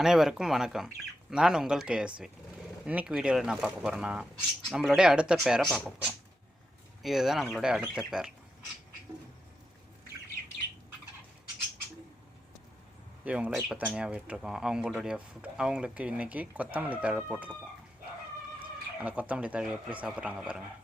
அனைவருக்கும் வணக்கம். நான் உங்கள் கேஎஸ்வி. இன்றைக்கி வீடியோவில் நான் பார்க்க போகிறேன்னா நம்மளுடைய அடுத்த பேரை பார்க்க போகிறோம் இதுதான் நம்மளுடைய அடுத்த பேர் இவங்கள இப்போ தனியாக விட்டுருக்கோம். அவங்களுடைய ஃபுட் அவங்களுக்கு இன்றைக்கி கொத்தமல்லி தழை போட்டிருக்கோம். அந்த கொத்தமல்லி தழை எப்படி சாப்பிட்றாங்க பாருங்கள்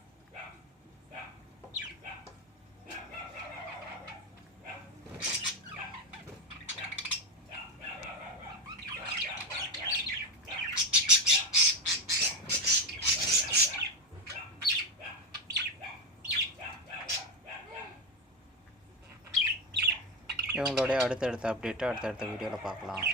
இவங்களுடைய அடுத்தடுத்த அப்டேட்டை அடுத்தடுத்த வீடியோவில் பார்க்கலாம்.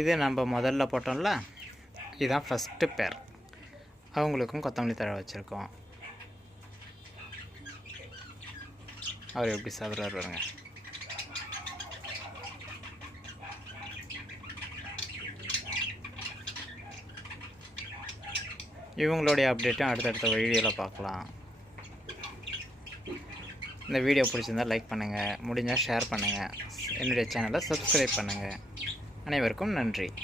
இது நம்ம முதல்ல போட்டோம்ல? இதுதான் ஃபஸ்ட்டு பேர் அவங்களுக்கும் கொத்தமல்லி தழை வச்சுருக்கோம். அவர் எப்படி சாப்பிட்றாரு பாருங்க. இவங்களுடைய அப்டேட்டும் அடுத்தடுத்த வீடியோவில் பார்க்கலாம். இந்த வீடியோ பிடிச்சிருந்தால் லைக் பண்ணுங்கள் முடிஞ்சால் ஷேர் பண்ணுங்கள் என்னுடைய சேனலை சப்ஸ்கிரைப் பண்ணுங்கள் அனைவருக்கும் நன்றி.